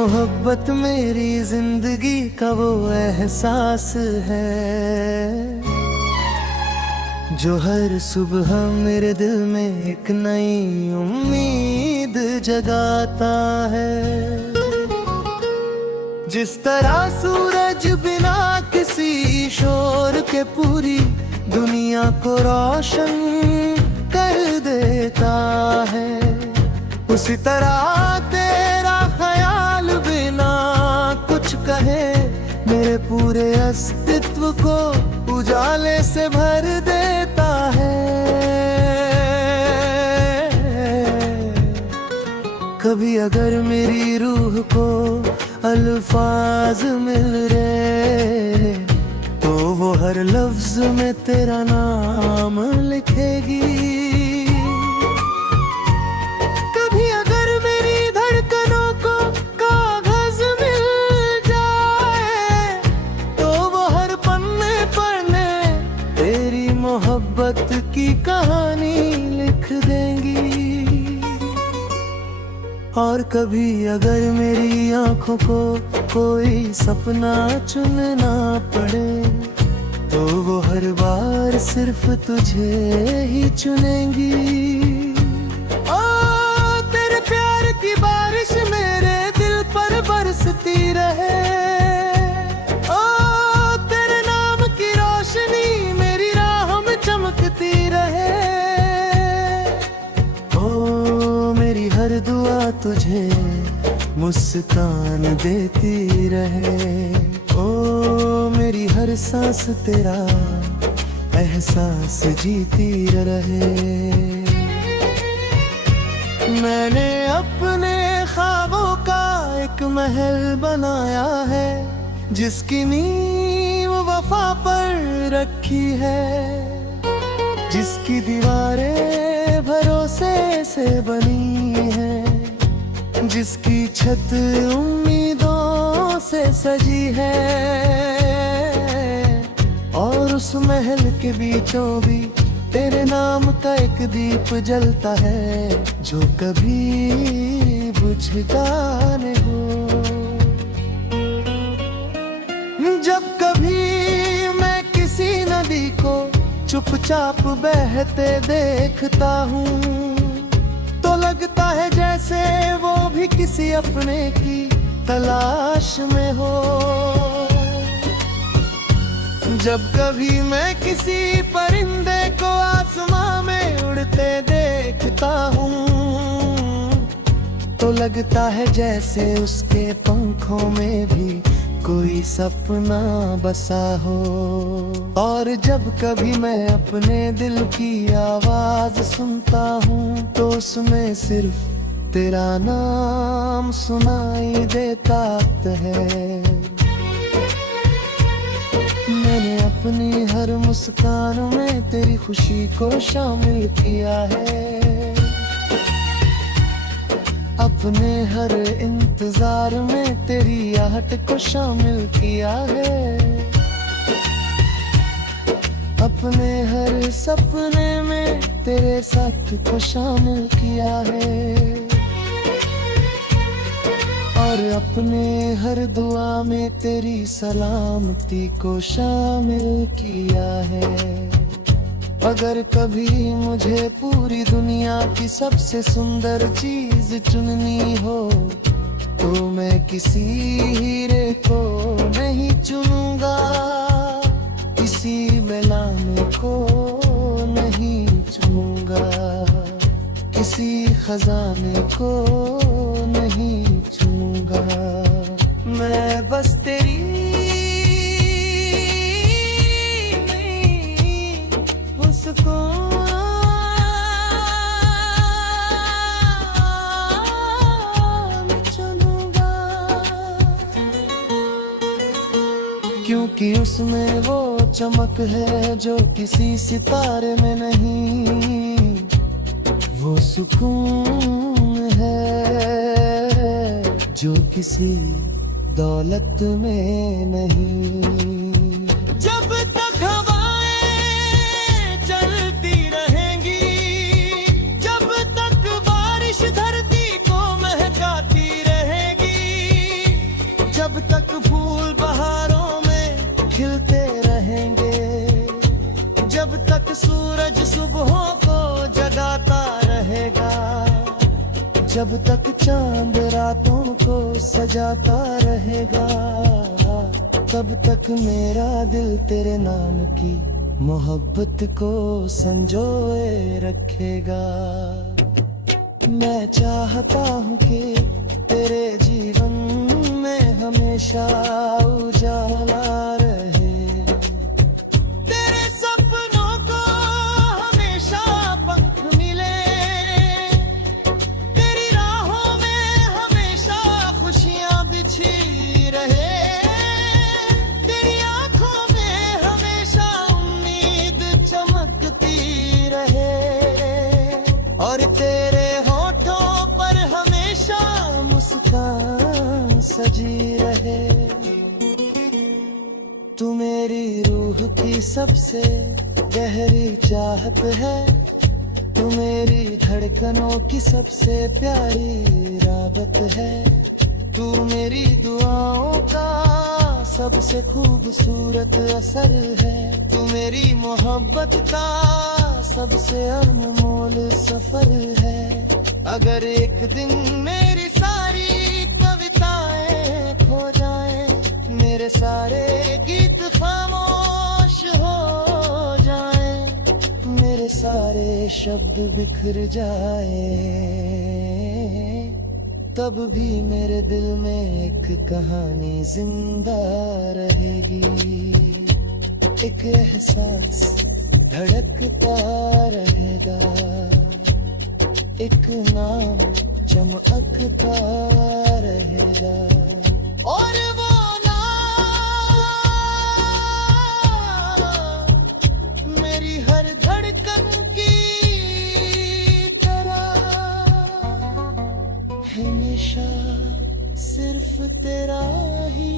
मोहब्बत मेरी जिंदगी का वो एहसास है जो हर सुबह मेरे दिल में एक नई उम्मीद जगाता है। जिस तरह सूरज बिना किसी शोर के पूरी दुनिया को रोशन कर देता है, उसी तरह तेरा ख्याल बिना कुछ कहे मेरे पूरे अस्तित्व को उजाले से भर देता है। कभी अगर मेरी रूह को अल्फाज मिल रहे तो वो हर लफ्ज में तेरा नाम लिखेगी। कभी अगर मेरी धड़कनों को कागज मिल जाए तो वो हर पन्ने पढ़ने तेरी मोहब्बत की कहानी लिख देंगी। और कभी अगर मेरी आंखों को कोई सपना चुनना पड़े तो वो हर बार सिर्फ तुझे ही चुनेंगी। ओ तेरे प्यार की बारिश मेरे दिल पर बरसती रहे, ओ तेरे नाम की रोशनी मेरी राह में चमकती रहे, ओ मेरी हर दुआ तुझे मुस्कान देती रहे, ओ मेरी हर सांस तेरा एहसास जीती रहे। मैंने अपने ख्वाबों का एक महल बनाया है जिसकी नींव वफा पर रखी है, जिसकी दीवारें भरोसे से बनी है, जिसकी छत उम्मीदों से सजी है। और उस महल के बीचों भी तेरे नाम का एक दीप जलता है जो कभी बुझता नहीं हो। जब कभी मैं किसी नदी को चुपचाप बहते देखता हूँ तो लगता है जैसे वो भी किसी अपने की तलाश में हो। जब कभी मैं किसी परिंदे को आसमां में उड़ते देखता हूँ तो लगता है जैसे उसके पंखों में भी कोई सपना बसा हो। और जब कभी मैं अपने दिल की आवाज सुनता हूँ तो उसमें सिर्फ तेरा नाम सुनाई देता है। मैंने अपनी हर मुस्कान में तेरी खुशी को शामिल किया है, अपने हर इंतजार में तेरी आहट को शामिल किया है, अपने हर सपने में तेरे साथ को शामिल किया है, और अपने हर दुआ में तेरी सलामती को शामिल किया है। अगर कभी मुझे पूरी दुनिया की सबसे सुंदर चीज चुननी हो तो मैं किसी हीरे को नहीं चुनूंगा, किसी मेलाने को नहीं चुनूंगा, किसी खजाने को नहीं चुनूंगा। मैं बस तेरी उसको चुनूंगा, क्योंकि उसमें वो चमक है जो किसी सितारे में नहीं, वो सुकून है जो किसी दौलत में नहीं। जब तक हवाएं चलती रहेंगी, जब तक बारिश धरती को महकाती रहेगी, जब तक चांद रातों को सजाता रहेगा, तब तक मेरा दिल तेरे नाम की मोहब्बत को संजोए रखेगा। मैं चाहता हूँ कि तेरे जीवन में हमेशा उजाला रहे, तेरे सपनों को हमेशा पंख मिले, तेरी राहों में हमेशा खुशियाँ बिछी रहे, तेरी आंखों में हमेशा उम्मीद चमकती रहे, और तेरे होठों पर हमेशा मुस्कान सजी रहे। तू मेरी रूह की सबसे गहरी चाहत है, तू मेरी धड़कनों की सबसे प्यारी राबत है, तू मेरी दुआओं का सबसे खूबसूरत असर है, तू मेरी मोहब्बत का सबसे अनमोल सफर है। अगर एक दिन मेरी सारी कविताएं खो जाएं, मेरे सारे गीत खामोश हो जाएं, मेरे सारे शब्द बिखर जाएं, तब भी मेरे दिल में एक कहानी जिंदा रहेगी, एक एहसास धड़कता रहेगा, एक नाम चमकता रहेगा, और वो नाम मेरी हर धड़कन की तरह हमेशा सिर्फ तेरा ही